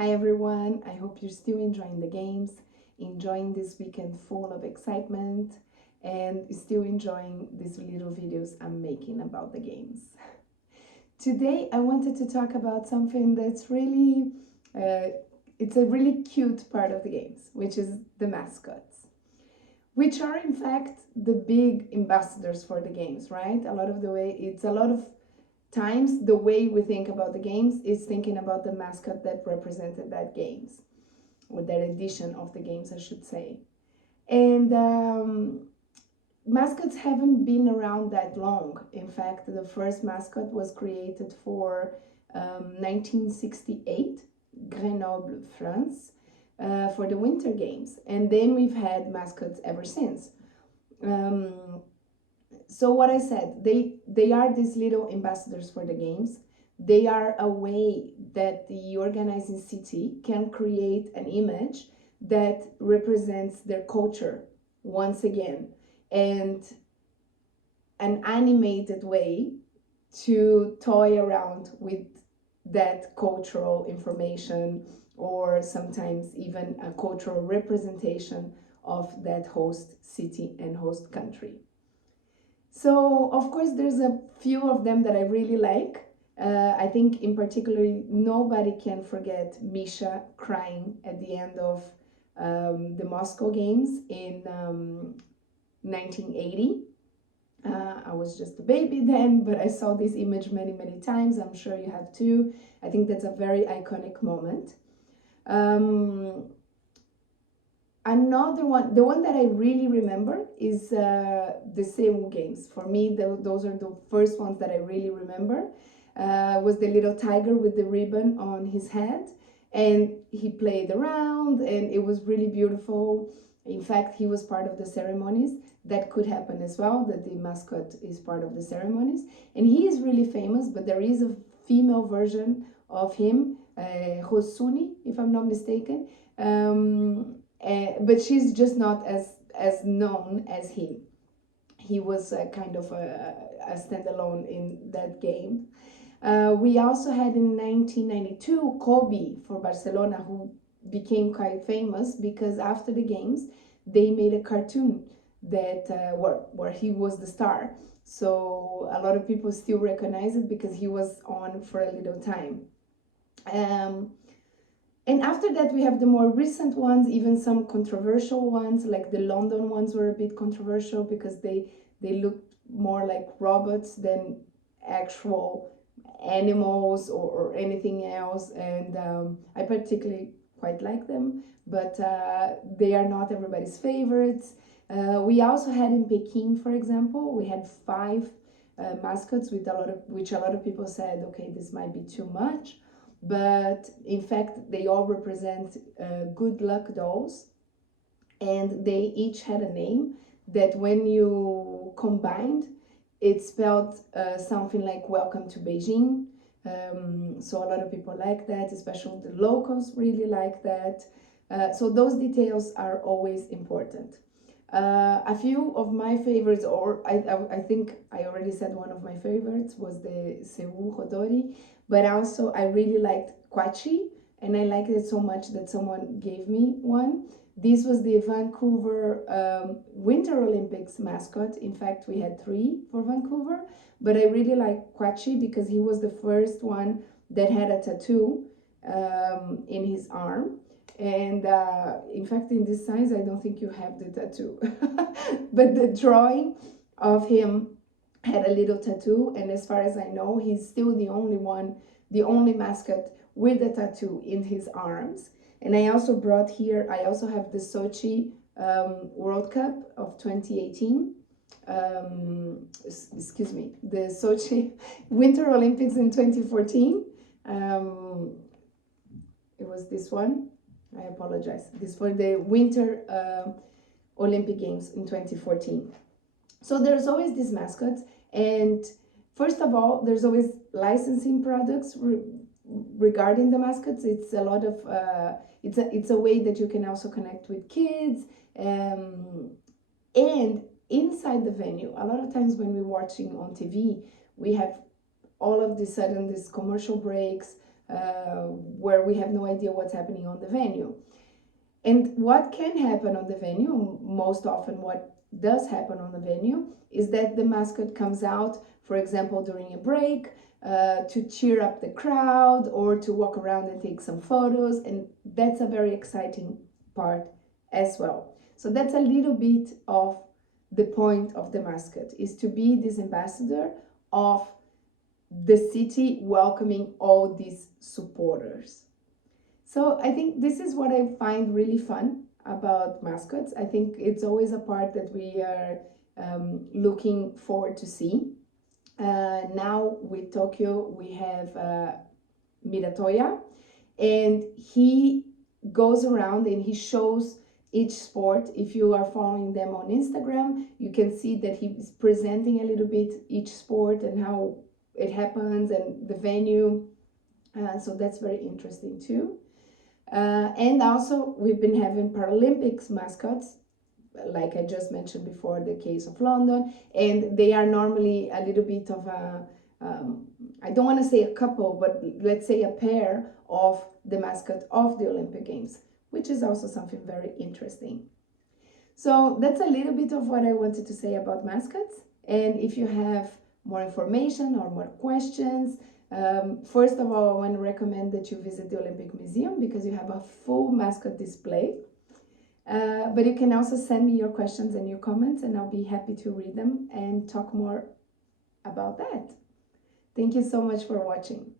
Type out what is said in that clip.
Hi everyone, I hope you're still enjoying the games, enjoying this weekend full of excitement, and still enjoying these little videos I'm making about the games. Today I wanted to talk about something that's really, it's a really cute part of the games, which is the mascots, which are in fact the big ambassadors for the games, right? A lot of times the way we think about the games is thinking about the mascot that represented that games, or that edition of the games, I should say. And mascots haven't been around that long. In fact, the first mascot was created for 1968, Grenoble, France, for the Winter Games. And then we've had mascots ever since. So what I said, they are these little ambassadors for the games. They are a way that the organizing city can create an image that represents their culture once again, and an animated way to toy around with that cultural information, or sometimes even a cultural representation of that host city and host country. So, of course, there's a few of them that I really like. I think, in particular, nobody can forget Misha crying at the end of the Moscow Games in 1980. I was just a baby then, but I saw this image many, many times. I'm sure you have too. I think that's a very iconic moment. Another one, the one that I really remember, is the Seoul Games. For me, those are the first ones that I really remember. Was the little tiger with the ribbon on his head, and he played around, and it was really beautiful. In fact, he was part of the ceremonies. That could happen as well, that the mascot is part of the ceremonies. And he is really famous, but there is a female version of him, Hosuni, if I'm not mistaken. But she's just not as known as him. He was kind of a standalone in that game. We also had in 1992 Kobe for Barcelona, who became quite famous because after the games they made a cartoon that where he was the star. So a lot of people still recognize it because he was on for a little time. And after that, we have the more recent ones, even some controversial ones, like the London ones were a bit controversial because they looked more like robots than actual animals or anything else. And I particularly quite like them, but they are not everybody's favorites. We also had in Peking, for example, we had 5 mascots with which a lot of people said, okay, this might be too much. But in fact, they all represent good luck dolls, and they each had a name that when you combined, it spelled something like welcome to Beijing. So a lot of people like that, especially the locals really like that. So those details are always important. A few of my favorites, or I think I already said one of my favorites was the Seoul Hodori, but also I really liked Kwachi, and I liked it so much that someone gave me one. This was the Vancouver Winter Olympics mascot. In fact, we had 3 for Vancouver, but I really like Kwachi because he was the first one that had a tattoo in his arm. And in fact, in this size, I don't think you have the tattoo. But the drawing of him had a little tattoo, and as far as I know, he's still the only mascot with a tattoo in his arms. And I also brought here, I also have the Sochi World Cup of 2018. Excuse me, the Sochi Winter Olympics in 2014. It was this one. I apologize. This for the Winter Olympic Games in 2014. So there's always these mascots, and first of all, there's always licensing products regarding the mascots. It's a lot of it's a way that you can also connect with kids, and inside the venue. A lot of times when we're watching on TV, we have all of the sudden these commercial breaks. where we have no idea what's happening on the venue. And what can happen on the venue, most often what does happen on the venue, is that the mascot comes out, for example, during a break, to cheer up the crowd or to walk around and take some photos. And that's a very exciting part as well. So that's a little bit of the point of the mascot, is to be this ambassador of the city, welcoming all these supporters. So I think this is what I find really fun about mascots. I think it's always a part that we are looking forward to see. Now with Tokyo, we have Midatoya, and he goes around and he shows each sport. If you are following them on Instagram, you can see that he is presenting a little bit each sport and how it happens and the venue. So that's very interesting too. And also we've been having Paralympics mascots, like I just mentioned before, the case of London, and they are normally a little bit of a, I don't want to say a couple, but let's say a pair of the mascot of the Olympic Games, which is also something very interesting. So that's a little bit of what I wanted to say about mascots. And if you have more information or more questions, first of all, I want to recommend that you visit the Olympic Museum because you have a full mascot display. But you can also send me your questions and your comments, and I'll be happy to read them and talk more about that. Thank you so much for watching.